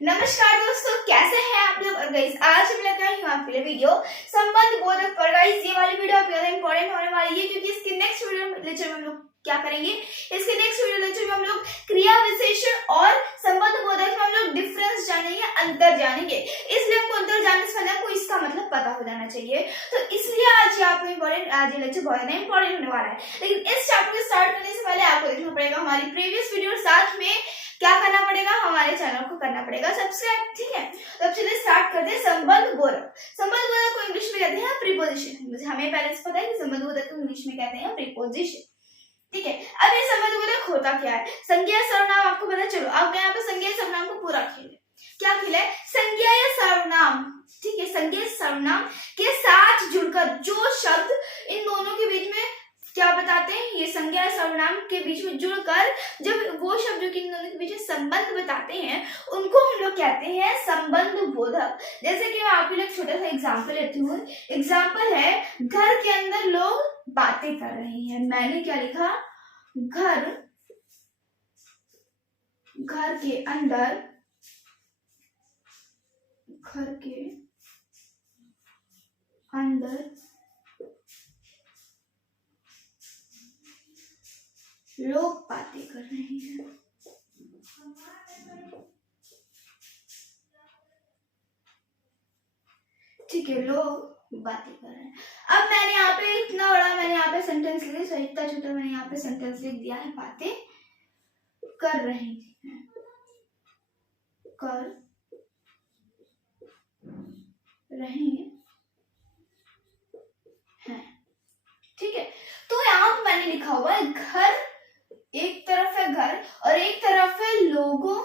नमस्कार दोस्तों, कैसे हैं आप लोग। और गाइस आज हम लेकर आई हूं आपके लिए वीडियो संबंध बोधक पर। गाइस ये वाली वीडियो बहुत इंपॉर्टेंट होने वाली है क्योंकि इसके नेक्स्ट वीडियो लेक्चर में हम लोग क्या करेंगे, इसके नेक्स्ट वीडियो लेक्चर में हम लोग क्रिया विशेषण और संबंध बोधक में हम लोग डिफरेंस जानेंगे, अंतर जानेंगे। इसलिए हमको अंतर जानने से पहले हमको इसका मतलब पता हो जाना चाहिए। तो इसलिए आज आपको इंपॉर्टेंट, आज ये लेक्चर बहुत इंपॉर्टेंट होने वाला है। लेकिन इस चैप्टर को स्टार्ट करने से पहले आपको देखना पड़ेगा हमारी प्रीवियस वीडियो, साथ में क्या करना पड़ेगा, हमारे चैनल को करना पड़ेगा सब्सक्राइब। ठीक है, तो अब चलिए स्टार्ट करते हैं। संबंध बोधक, संबंध बोधक को इंग्लिश में कहते हैं प्रीपोजिशन। मुझे हमें पहले से पता है कि संबंध बोधक को इंग्लिश में कहते हैं प्रीपोजिशन। ठीक है, अब ये संबंध बोधक होता क्या है। संज्ञा सर्वनाम आपको पता, चलो अब यहाँ पे संज्ञा सर्वनाम को पूरा खेल है। क्या खेल है, संज्ञा या सर्वनाम। ठीक है, संज्ञा सर्वनाम के साथ जुड़कर जो शब्द इन दोनों के बीच में क्या बताते हैं, ये संज्ञा सर्वनाम के बीच में जुड़कर जब वो शब्द जो कि इन दोनों के बीच में संबंध बताते हैं उनको हम लोग कहते हैं संबंध बोधक। जैसे कि मैं आपके लिए एक छोटा सा एग्जांपल लेती हूँ। एग्जांपल है, घर के अंदर लोग बातें कर रहे हैं। मैंने क्या लिखा, घर के अंदर, घर के अंदर लोग बातें कर रहे हैं। ठीक है, लोग बातें कर रहे हैं। अब मैंने यहाँ पे इतना बड़ा, मैंने यहाँ पे सेंटेंस लिख दिया, इतना छोटा मैंने यहाँ पे सेंटेंस लिख दिया है, बातें कर रहे हैं, कर रहे हैं। ठीक है, तो यहाँ पे मैंने लिखा हुआ है घर, एक तरफ है घर और एक तरफ है लोगों,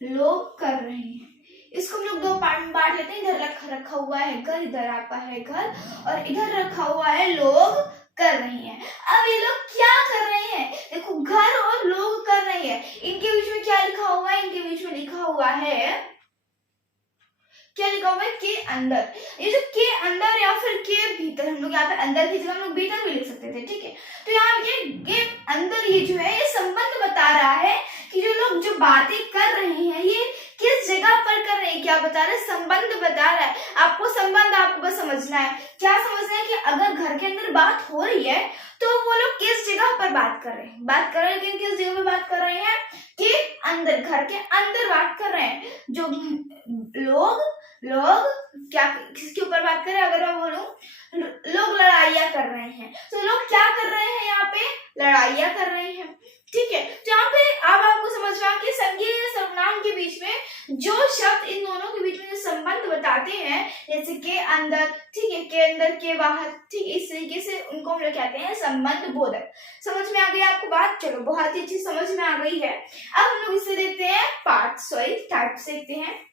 लोग कर रहे हैं। इसको हम लोग दो पार्ट में बांट लेते हैं। इधर रखा हुआ है घर, इधर आपका है घर और इधर रखा हुआ है लोग कर रहे हैं। अब ये लोग क्या कर रहे हैं, देखो घर और लोग कर रहे हैं, इनके बीच में क्या लिखा हुआ है, इनके बीच में लिखा हुआ है, क्या लिखा हुआ है, के अंदर। ये जो के अंदर या फिर के भीतर, हम लोग यहाँ पे अंदर की जगह हम लोग भीतर भी लिख सकते थे। ठीक है, तो यहाँ ये के अंदर ये जो है ये संबंध बता रहा है कि जो लोग जो बातें कर रहे हैं ये किस जगह पर कर रहे हैं। क्या बता रहा है, संबंध बता रहा है। आपको संबंध आपको बस समझना है। क्या समझना है कि अगर घर के अंदर बात हो रही है तो वो लोग किस जगह पर बात कर रहे हैं, लेकिन किस जगह पर बात कर रहे हैं, कि अंदर, घर के अंदर बात कर रहे हैं। जो लोग क्या, किसके ऊपर बात कर रहे हैं, अगर मैं बोलूं लोग लड़ाइयाँ कर रहे हैं, तो लोग क्या कर रहे हैं, यहाँ पे लड़ाइयाँ कर रहे हैं। ठीक है, तो यहाँ पे अब आपको समझना कि संज्ञा या सर्वनाम के बीच में जो शब्द इन दोनों के बीच में जो संबंध बताते हैं, जैसे के अंदर, ठीक है, के अंदर के बाहर, ठीक है, इस तरीके से उनको हम लोग कहते हैं संबंध बोधक। समझ में आ गई आपको बात, चलो बहुत ही अच्छी समझ में आ गई है। अब हम लोग इसे देखते हैं टाइप्स देखते हैं।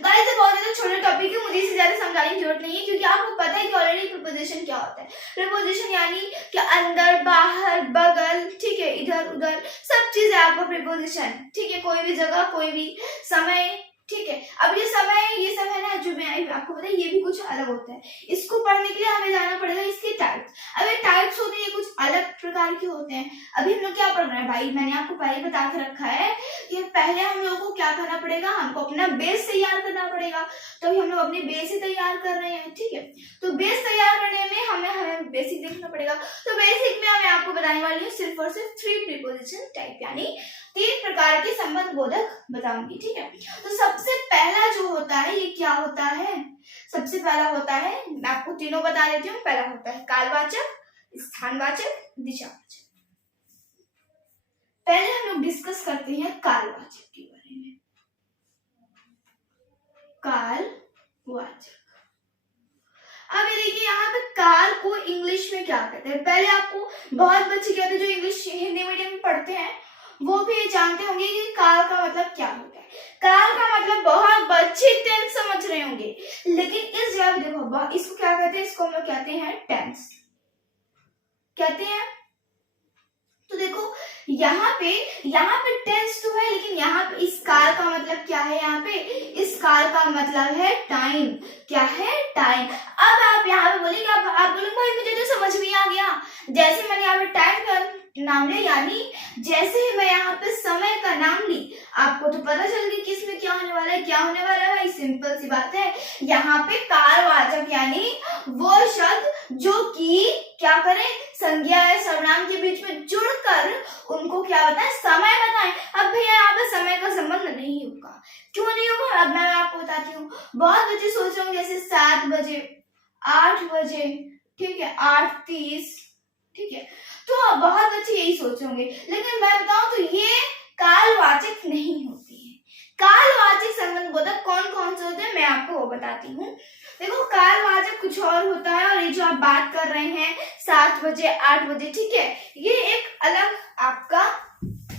गाइस ये बहुत ज्यादा छोटा टॉपिक है, मुझे इसे ज्यादा समझाने की जरूरत नहीं है क्योंकि आपको पता है कि ऑलरेडी प्रीपोजिशन क्या होता है। प्रीपोजिशन यानी कि अंदर, बाहर, बगल, ठीक है, इधर उधर सब चीज है आपका प्रीपोजिशन। ठीक है, कोई भी जगह, कोई भी समय। ठीक है, अब ये समय ना जो मैं आपको पता है ये भी कुछ अलग होता है। इसको पढ़ने के लिए हमें जाना पड़ेगा इसके टाइप्स। अब ये टाइप्स होते हैं, ये कुछ अलग प्रकार के होते हैं। अभी हम लोग क्या पढ़ रहे हैं भाई, मैंने आपको पहले बता के रखा है कि पहले हम लोगों को क्या करना पड़ेगा, हमको अपना बेस तैयार करना पड़ेगा। तो अभी हम लोग अपनी बेस ही तैयार कर रहे हैं। ठीक है, तो बेस तैयार करने में हमें बेसिक देखना पड़ेगा। तो बेसिक में मैं आपको बताने वाली हूँ सिर्फ और सिर्फ 3 प्रीपोजिशन टाइप, यानी 3 प्रकार के संबंध बोधक बताऊंगी। ठीक है, तो सबसे पहला जो होता है ये क्या होता है, सबसे पहला होता है, मैं आपको तीनों बता देती हूँ। पहला होता है कालवाचक, स्थानवाचक, दिशावाचक। पहले हम लोग डिस्कस करते हैं कालवाचक के बारे में। कालवाचक, अब ये देखिए यहाँ पे काल को इंग्लिश में क्या कहते हैं। पहले आपको बहुत बच्चे कहते हैं जो इंग्लिश हिंदी मीडियम में पढ़ते हैं वो भी जानते होंगे कि काल का मतलब क्या होता है। काल का मतलब बहुत बच्चे टेंस समझ रहे होंगे, लेकिन इस जगह देखो इसको क्या कहते हैं, इसको हम लोग कहते हैं टेंस, कहते हैं। तो देखो यहाँ पे टेंस तो है, लेकिन यहाँ पे इस काल का मतलब क्या है, यहाँ पे इस काल का मतलब है टाइम। क्या है, टाइम। अब आप यहाँ पे बोलेंगे, आप बोलेंगे भाई मुझे तो समझ में आ गया, जैसे मैंने यहाँ पे टाइम का नाम लिया, यानी जैसे ही मैं यहाँ पे समय का आपको तो पता चल गया कि इसमें क्या होने वाला है। क्या होने वाला है भाई, सिंपल सी बात है, यहाँ पे कालवाचक यानी वो शब्द जो कि क्या करे, संज्ञा या सर्वनाम के बीच में जुड़कर उनको क्या बताए, समय बताए। अब भैया यहाँ पे समय का संबंध नहीं होगा, क्यों नहीं होगा, अब मैं आपको बताती हूँ। बहुत बच्चे सोच रहे होंगे जैसे 7 बजे, 8 बजे, ठीक है, 8:30, ठीक है, तो बहुत बच्चे यही सोच होंगे, लेकिन मैं बताऊं तो ये कालवाचक नहीं होती है। कालवाचक संबंध बोधक कौन कौन से होते हैं मैं आपको वो बताती हूँ। देखो, कालवाचक कुछ और होता है, और ये जो आप बात कर रहे हैं 7 बजे, 8 बजे, ठीक है, ये एक अलग आपका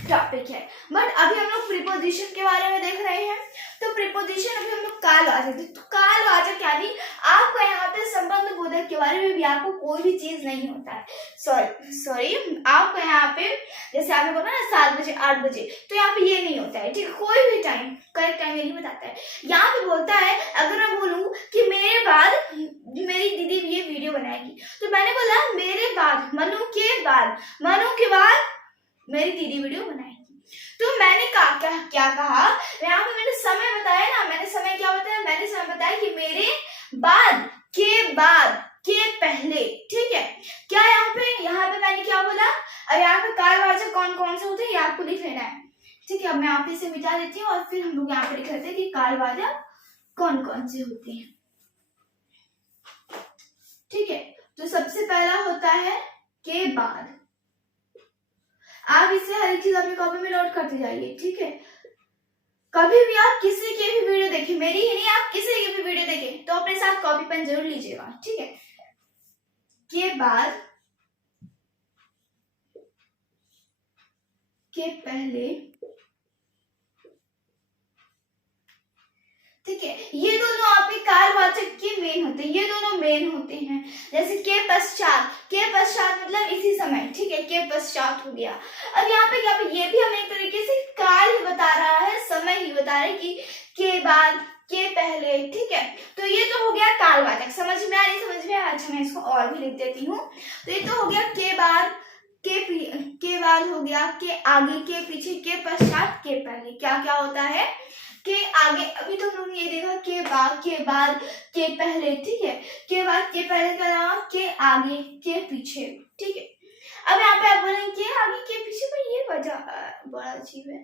टॉपिक है। बट अभी हम लोग प्रीपोजिशन के बारे में देख रहे हैं, तो प्रीपोजिशन अभी हम लोग कालवाचक, तो कालवाचक यानी आपको यहाँ पे संबंध बोधक के बारे में भी आपको कोई भी चीज नहीं होता है। सॉरी आपको यहाँ पे जैसे आपने बोला ना 7 बजे, 8 बजे, तो यहाँ पे ये नहीं होता है, ठीक है, कोई भी टाइम, करेक्ट टाइम ये नहीं बताता है। यहाँ पे बोलता है, अगर मैं बोलूँ कि मेरे बाद मेरी दीदी ये वीडियो बनाएगी, तो मैंने बोला मेरे बाद, मनु के बाद मेरी दीदी वीडियो बनाएगी, तो मैंने क्या कहा, यहाँ पे मैंने समय बताया ना, मैंने समय क्या बताया, मैंने समय बताया कि मेरे बाद के पहले, ठीक है। क्या यहाँ पे मैंने क्या बोला, और यहाँ पे कालवाचक कौन कौन से होते हैं ये आपको लिख लेना है, ठीक है। अब मैं आप इसे मिटा देती हूँ और फिर हम लोग यहाँ पे लिख लेते हैं कि कालवाचक कौन कौन से होते हैं, ठीक है। तो सबसे पहला होता है के बाद। आप इसे हर एक चीज अपनी कॉपी में नोट करते जाइए, ठीक है। कभी भी आप किसी की भी वीडियो देखें, मेरी ही नहीं, आप किसी की भी वीडियो देखें, तो अपने साथ कॉपी पेन जरूर लीजिएगा, ठीक है। के बाद, के पहले, ठीक है, ये दोनों आपके कालवाचक के मेन होते हैं, ये दोनों मेन होते हैं। जैसे के पश्चात मतलब इसी समय, ठीक है, के पश्चात हो गया। अब यहाँ पे ये भी हमें एक तरीके से काल ही बता रहा है, समय ही बता रहा है कि के बाद, के पहले, ठीक है। तो ये तो हो गया कालवाचक, समझ में आ रही, समझ में आ, अच्छा मैं इसको और भी लिख देती हूँ। तो ये तो हो गया के बाद, के बाद हो गया, के आगे, के पीछे, के पश्चात, के पहले। क्या क्या होता है, के आगे, अभी तो हम लोग ये देखा के बाद, के पहले, ठीक है, के बाद, के पहले के अलावा के आगे, के पीछे, ठीक है। अब यहाँ पे आप बोलेंगे के आगे, के पीछे, पर ये बड़ा अजीब है।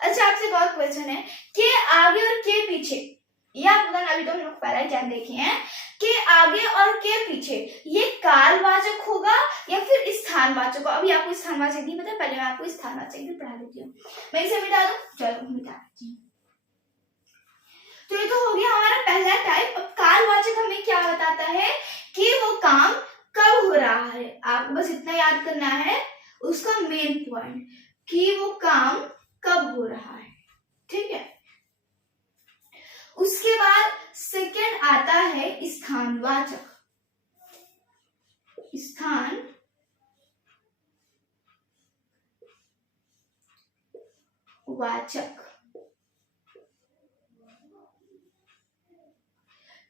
अच्छा, आपसे एक और क्वेश्चन है, के आगे और के पीछे, ये आप बताना, अभी तो हम लोग पहला क्या देखे हैं, के आगे और के पीछे ये कालवाचक होगा या फिर स्थानवाचक होगा। अभी आपको स्थानवाचक नहीं पता, पहले मैं आपको स्थानवाचक भी पढ़ा देती हूँ। मैं इसे मिटा दूं, चलो मिटा देती हूँ। तो ये तो हो गया हमारा पहला टाइप। अब कालवाचक हमें क्या बताता है कि वो काम कब हो रहा है। आपको बस इतना याद करना है उसका मेन पॉइंट, कि वो काम कब हो रहा है, ठीक है। उसके बाद सेकंड आता है स्थानवाचक। स्थानवाचक,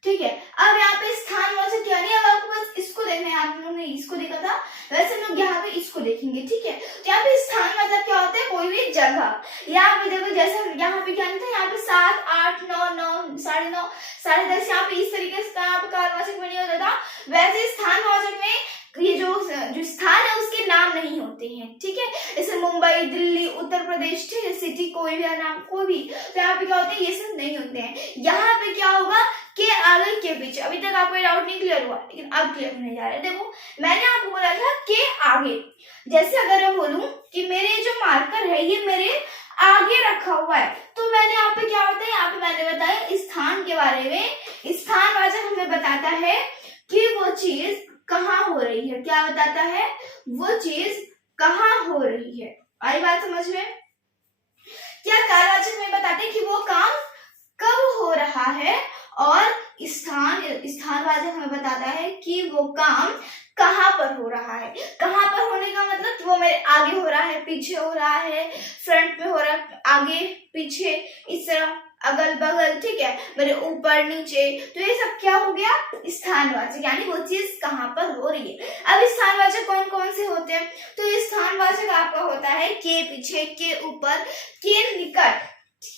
ठीक है। अब यहाँ पे स्थानवाचक यानी, अब आपको बस इसको देखना है, आप लोगों ने इसको देखा था, वैसे हम लोग यहाँ पे इसको देखेंगे, ठीक है। तो यहाँ पे स्थान मतलब क्या होता है, कोई भी जगह। यहाँ पे देखो, जैसे यहाँ पे क्या था, यहाँ पे 7, 8, 9, 9, 9:30, 10:30, यहाँ पे इस तरीके से यहाँ पे कालवाचक में नहीं होता था। वैसे स्थानवाचक में ये जो स्थान है उसके नाम नहीं होते हैं, ठीक है। जैसे मुंबई, दिल्ली, उत्तर प्रदेश, ठीक है, सिटी, कोई भी नाम, कोई भी, तो यहाँ पे क्या होते हैं, ये सब नहीं होते हैं। यहाँ पे क्या होगा, के आगे, के पीछे। अभी तक आपको डाउट नहीं क्लियर हुआ, लेकिन अब क्लियर होने जा रहा है। देखो, मैंने आपको बोला था के आगे, जैसे अगर मैं बोलूं कि मेरे जो मार्कर है ये मेरे आगे रखा हुआ है, तो मैंने यहाँ पे क्या होता है, यहाँ पे मैंने बताया स्थान के बारे में। स्थानवाचक हमें बताता है कि वो चीज कहाँ हो रही है। क्या बताता है, वो चीज कहाँ हो रही है। आई बात समझ में। क्या कालवाचक में बताते हैं कि वो काम कब हो रहा है, और स्थानवाचक हमें बताता है कि वो काम कहाँ पर हो रहा है। कहाँ पर होने का मतलब, वो मेरे आगे हो रहा है, पीछे हो रहा है, फ्रंट में हो रहा है, आगे पीछे, इस तरह, अगल बगल, ठीक है, मेरे ऊपर नीचे। तो ये सब क्या हो गया, स्थानवाचक, यानी वो चीज कहाँ पर हो रही है। अब स्थानवाचक कौन कौन से होते हैं, तो ये स्थानवाचक आपका होता है के पीछे, के ऊपर, के निकट,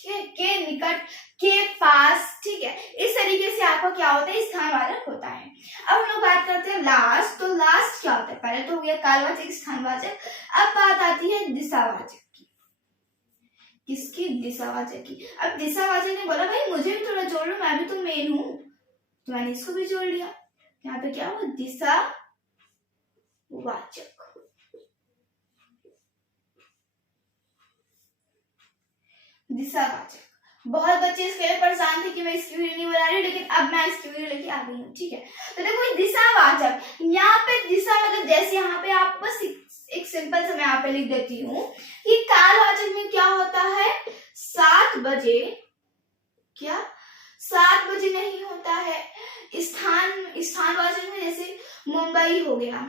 ठीक है, के निकट, के पास, ठीक है, इस तरीके से आपका क्या होता है, स्थानवाचक होता है। अब हम लोग बात करते हैं लास्ट। तो लास्ट क्या होता है, पहले तो हो गया कालवाचक, स्थानवाचक, अब बात आती है दिशावाचक की। किसकी, दिशावाचक की। अब दिशावाचक ने बोला भाई मुझे भी थोड़ा जोड़ लो, मैं भी तो मेन हूं, तो मैंने इसको भी जोड़ लिया। यहाँ पे क्या हुआ, दिशावाचक। दिशावाचक। बहुत बच्चे इसके लिए परेशान थे कि मैं इसकी वीडियो नहीं बना रही, लेकिन अब मैं इसकी वीडियो लेके आ गई हूँ, ठीक है। तो देखो दिशावाचक, यहाँ पे दिशा मतलब जैसे यहाँ पे आप बस एक सिंपल से मैं यहाँ पे लिख देती हूँ कि कालवाचक में क्या होता है, 7 बजे, क्या 7 बजे नहीं होता है। स्थानवाचक में जैसे मुंबई हो गया,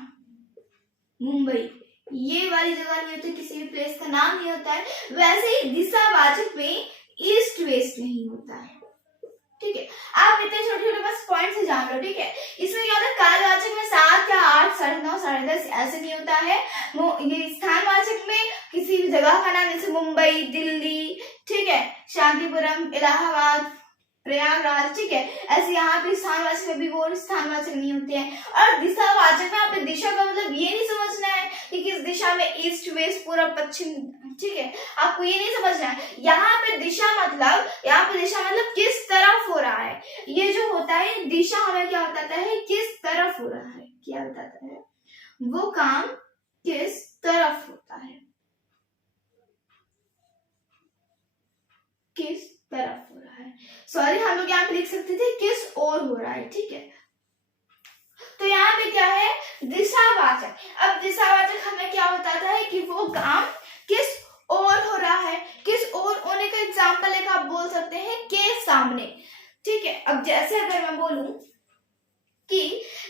मुंबई, ये वाली जगह नहीं होती, किसी भी प्लेस का नाम नहीं होता है। वैसे ही दिशावाचक में ईस्ट वेस्ट नहीं होता है, ठीक है। आप इतने छोटे छोटे बस पॉइंट से जान लो, ठीक है। इसमें क्या होता है, कालवाचक में 7 या 8, 9:30, 10:30 ऐसे नहीं होता है। ये स्थानवाचक में किसी भी जगह का नाम, जैसे मुंबई, दिल्ली, ठीक है, शांतिपुरम, इलाहाबाद, प्रयागराज, ठीक है, ऐसे यहाँ पे स्थानवाचक में भी वो स्थानवाचक नहीं होते हैं। और दिशावाचक में आपको दिशा का मतलब ये नहीं समझना है कि किस दिशा में, ईस्ट वेस्ट पूर्व पश्चिम, ठीक है, आपको ये नहीं समझना है। यहाँ पे दिशा मतलब, यहाँ पे दिशा मतलब किस तरफ हो रहा है। ये जो होता है दिशा हमें क्या बताता है, किस तरफ हो रहा है, क्या बताता है, वो काम किस तरफ होता है, किस तरफ हो रहा है। सॉरी, हम लोग यहाँ पे लिख सकते थे किस ओर हो रहा है, ठीक है। तो यहाँ पे क्या है, दिशावाचक। अब दिशावाचक हमें क्या बताता है कि वो काम किस ओर हो रहा है। किस ओर होने का एग्जाम्पल एक आप बोल सकते हैं, के सामने, ठीक है। अब जैसे अगर मैं बोलूं कि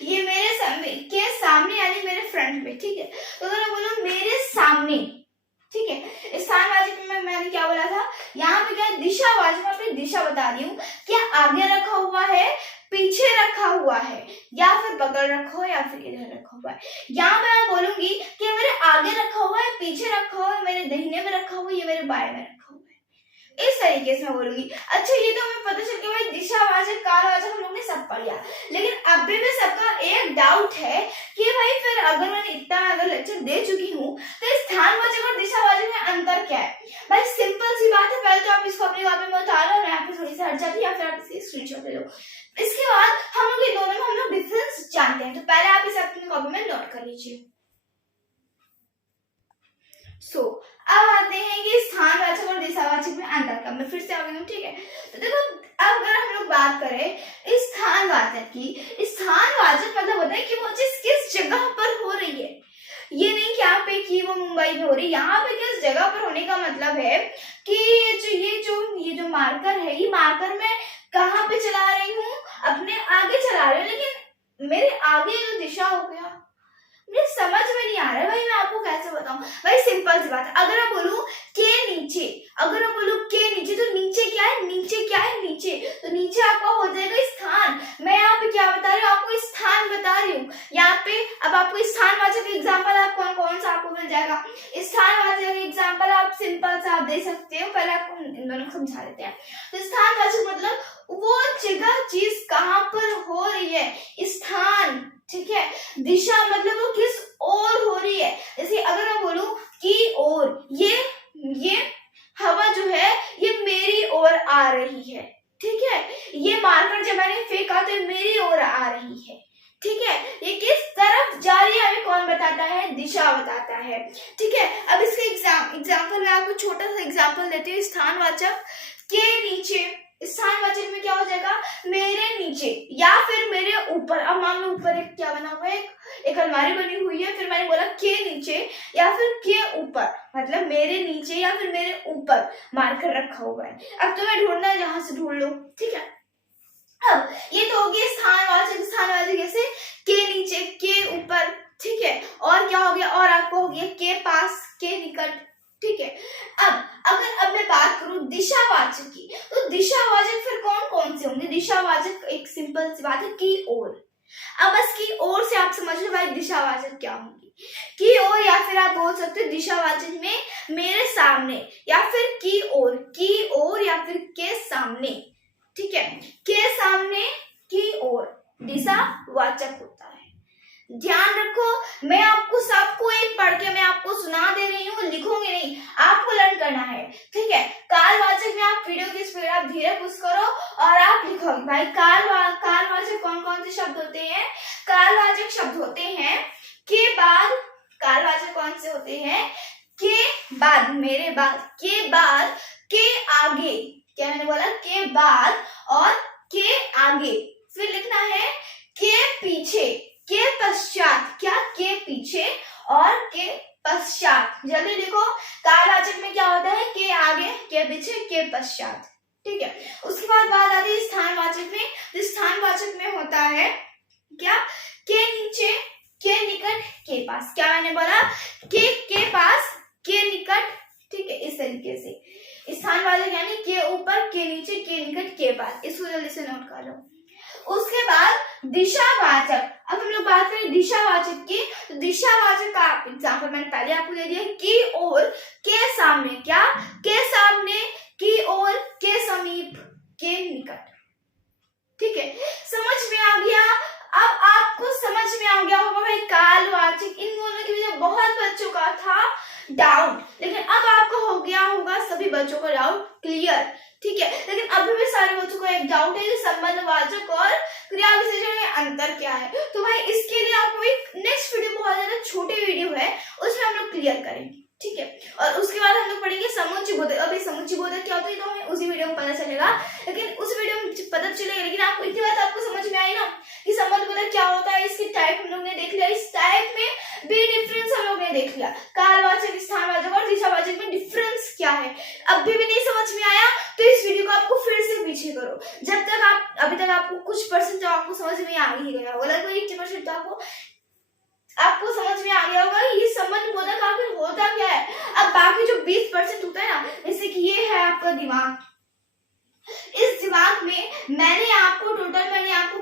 ये मेरे सामने, के सामने यानी मेरे फ्रंट में, ठीक है। तो अगर मैं बोलूं मेरे सामने, ठीक है, स्थानवाचक में मैंने क्या बोला था, यहाँ पे क्या है, दिशावाचक में अपनी दिशा बता रही हूँ, क्या आगे रखा हुआ है, पीछे रखा हुआ है, या फिर बगल रखा हुआ है, या फिर इधर रखा हुआ है। यहाँ पे मैं बोलूंगी कि मेरे आगे रखा हुआ है, पीछे रखा हुआ है, मेरे दाहिने में रखा हुआ है, ये मेरे बाएं में रखा हुआ है, इस तरीके से मैं बोलूंगी। अच्छा, ये तो हमें पता चल गया भाई दिशावाचक, कालवाचक हम लोग ने सब पढ़ लिया। लेकिन अभी भी सबका एक डाउट है कि भाई फिर अगर मैंने इतना अगर लेक्चर दे चुकी हूँ तो स्थानवाचक और दिशावाचक में अंतर क्या है। भाई सिंपल सी बात है, पहले तो आप इसको अपनी कॉपी में उतारो और यहाँ पे थोड़ी सी हट जाती है, या फिर आप इसकी स्क्रीनशॉट ले लो। इसके बाद हम लोग इन दोनों में हम लोग डिफरेंस जानते हैं, तो पहले आप इसे अपनी कॉपी में नोट कर लीजिए। अब आते हैं कि स्थानवाचक और दिशावाचक में अंतर का, मैं फिर से आ गई हूँ, ठीक है। तो देखो, अब अगर हम लोग बात करें स्थानवाचक की, स्थानवाचक मतलब होता है कि वो चीज किस जगह पर हो रही है। ये नहीं कि यहाँ पे कि वो मुंबई में हो रही है, यहाँ पे किस जगह पर होने का मतलब है कि ये जो मार्कर है, ये मार्कर मैं कहाँ पे चला रही हूँ, अपने आगे चला रही हूँ, लेकिन मेरे आगे जो दिशा हो गया, मुझे समझ में नहीं आ रहा है भाई, मैं आपको कैसे बताऊं। भाई सिंपल सी बात है, अगर मैं बोलूं के नीचे, अगर मैं बोलूं के नीचे, तो नीचे क्या है, नीचे क्या है, नीचे, तो नीचे आपका हो जाएगा स्थान। मैं यहाँ पे क्या बता रही हूँ, आपको स्थान बता रही हूँ यहाँ पे। अब आपको स्थानवाचक एग्जाम्पल आप कौन सा आपको मिल जाएगा, स्थानवाचक एग्जाम्पल आप सिंपल सा आप दे सकते हो। पहले आपको इन दोनों को समझा देते हैं। तो स्थानवाचक मतलब वो जगह चीज कहाँ पर हो रही है, स्थान, ठीक है। दिशा मतलब वो किस ओर हो रही है। जैसे अगर मैं बोलूं की ओर, ये हवा जो है ये मेरी ओर आ रही है, ठीक है। ये मार्कर जब मैंने फेंका तो मेरी ओर आ रही है, ठीक है। ये किस तरफ जा रही है हमें कौन बताता है, दिशा बताता है, ठीक है। अब इसके एग्जाम्पल मैं आपको छोटा सा एग्जाम्पल देती हूँ। स्थानवाचक के नीचे, स्थानवाचक में क्या हो जाएगा, मेरे नीचे या फिर मेरे ऊपर। अब मान लो ऊपर एक क्या बना हुआ है, एक अलमारी बनी हुई है, फिर मैंने बोला के नीचे या फिर के ऊपर, मतलब मेरे नीचे या फिर मेरे ऊपर मार्कर रखा हुआ है। अब तुम्हें ढूंढना है, जहां से ढूंढ लो, ठीक है। अब ये तो हो गया स्थानवाचक, स्थानवाचक जैसे के नीचे, के ऊपर, ठीक है। और क्या हो गया, और आपको हो गया के पास, के निकट, ठीक है। अब मैं बात करूं दिशावाचक की, तो दिशावाचक फिर कौन कौन से होंगे। दिशावाचक एक सिंपल सी बात है, की ओर। अब बस की ओर से आप समझ लो भाई दिशावाचक क्या होंगी। की ओर, या फिर आप बोल सकते हो दिशावाचक में मेरे सामने या फिर की ओर या फिर के सामने, ठीक है। के सामने, की ओर दिशावाचक होता है। ध्यान रखो, मैं आपको सबको एक पढ़ के मैं आपको सुना दे रही हूँ, लिखूंगी नहीं, आपको लर्न करना है, ठीक है। कालवाचक में आप वीडियो की स्पीड आप धीरे पुश करो और आप लिखोगे। भाई कालवाचक कौन कौन से शब्द होते हैं? कालवाचक शब्द होते हैं के बाद, कालवाचक कौन से होते हैं? के बाद, मेरे बाद, के बाद, के आगे, क्या मैंने बोला? के बाद और के आगे। फिर लिखना है के पीछे, के पश्चात, क्या? के पीछे और के पश्चात। जल्दी लिखो, कालवाचक में क्या होता है? के आगे, के पीछे, के पश्चात, ठीक है। उसके बाद बात आती है स्थानवाचक में। स्थानवाचक में होता है क्या? के नीचे, के निकट, के पास। क्या मैंने बोला? के पास, के निकट, ठीक है। इस तरीके से स्थानवाचक यानी के ऊपर, के नीचे, के निकट, के पास। इसको जल्दी से नोट कर लो। उसके बाद दिशावाचक। अब हम लोग बात करें दिशावाचक की, तो दिशावाचक का एग्जाम्पल मैंने पहले आपको दे दिया, की ओर, के सामने, क्या? के सामने, की ओर, के समीप, के निकट, ठीक है। समझ में आ गया? अब आपको समझ में आ गया होगा भाई कालवाचक, इन दोनों के बीच बहुत बच्चों का था डाउट, लेकिन अब आपको हो गया होगा सभी बच्चों का डाउट क्लियर, ठीक है। लेकिन अभी भी सारे बच्चों को एक डाउट है कि संबंधवाचक और क्रिया विशेषण में अंतर क्या है। तो भाई इसके लिए आपको एक नेक्स्ट वीडियो, बहुत ज्यादा छोटी वीडियो है, उसमें हम लोग क्लियर करेंगे, ठीक है। और उसके बाद हम लोग पढ़ेंगे समुच्चय बोधक। अभी समुच्चय बोधक क्या होता है तो हमें उसी वीडियो में पता चलेगा, लेकिन उस वीडियो में पता चलेगा। लेकिन आपको इतनी बात आपको समझ में आई ना कि संबंध बोधक क्या होता है, इसके टाइप हम लोग ने देख लिया, इस टाइप में भी डिफरेंस हम लोग ने देख लिया, कालवाचक, स्थानवाचक और दिशावाचक में डिफरेंस क्या है। अभी भी नहीं समझ में आया तो इस वीडियो को आपको फिर से पीछे करो, जब तक आप अभी तक आपको कुछ परसेंट तो आपको समझ में आ ही गया होगा, लगभग 80% तो आपको समझ में आ गया होगा ये संबंध बोधक आखिर होता क्या है। अब बाकी जो 20% होता है ना, जैसे कि ये है आपका दिमाग, इस दिमाग में मैंने आपको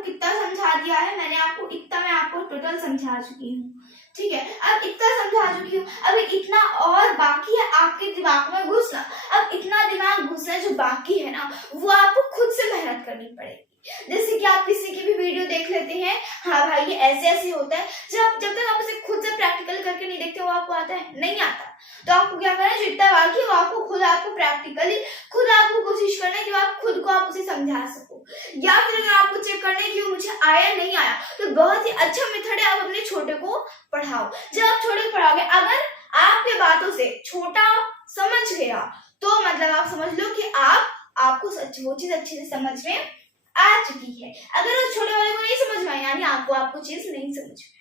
कितना समझा दिया है, मैंने आपको इतना मैं आपको टोटल समझा चुकी हूँ, ठीक है। अब इतना समझा चुकी हूँ, अभी इतना और बाकी है आपके दिमाग में घुसना। अब इतना दिमाग घुसना जो बाकी है ना, वो आपको खुद से मेहनत करनी पड़ेगी। जैसे कि आप किसी की भी वीडियो देख लेते हैं, हाँ भाई ये ऐसे ऐसे होता है, जब तक आप उसे खुद से प्रैक्टिकल करके नहीं देखते, वो आपको आता है नहीं आता। तो आपको क्या करना है, जो इतना बाकी है वो आपको प्रैक्टिकली खुद आपको कोशिश करना है कि आप खुद को आप उसे समझा सको। या फिर अगर आपको चेक करना है कि वो मुझे आया नहीं आया, तो बहुत ही अच्छा मेथड है, आप अपने छोटे को पढ़ाओ। जब आप छोटे को पढ़ाओगे, अगर आपके बातों से छोटा समझ गया तो मतलब आप समझ लो कि आपको वो चीज अच्छे से समझ में आ चुकी है। अगर उस छोटे वाले को नहीं समझ में आया, यानी आपको चीज नहीं समझ में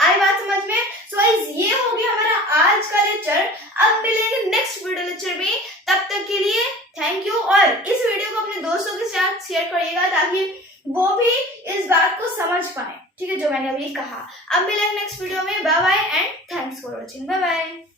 आई। बात समझ में? सो गाइस ये हो गया हमारा आज का लेक्चर। अब मिलेंगे नेक्स्ट वीडियो लेक्चर में, तब तक के लिए थैंक यू। और इस वीडियो को अपने दोस्तों के साथ शेयर करिएगा ताकि वो भी इस बात को समझ पाए, ठीक है, जो मैंने अभी कहा। अब मिलेंगे नेक्स्ट वीडियो में। Bye bye and thanks for watching. Bye bye.